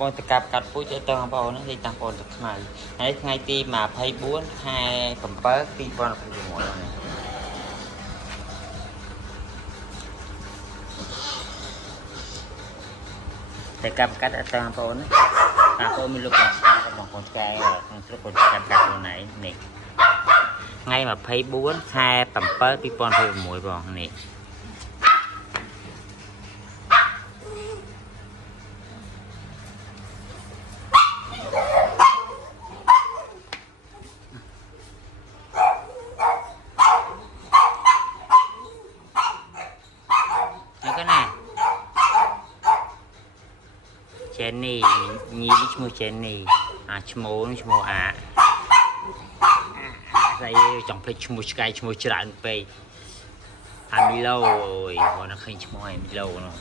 បងតកាប់កាត់ពូជទៅបងប្អូននេះតាំងបងទឹកខ្មៅហើយថ្ងៃទី24ខែ7 2021នេះតែកាប់កាត់ទៅបងប្អូនណាបងប្អូនមានលោកបងប្អូនឆ្កែក្នុងស្រុកគាត់កាប់កាត់ខ្លួនណៃនេះថ្ងៃ24ខែ7 2021បងនេះJenny ញីឈ្មោះ Jenny អាឈ្មោះអាស្អីចង់ភ្លេចឈ្មោះឆ្កែឈ្មោះច្រើនពេកអាមីឡូអើយគាត់នឹកឃើញឈ្មោះអាមីឡូនោះ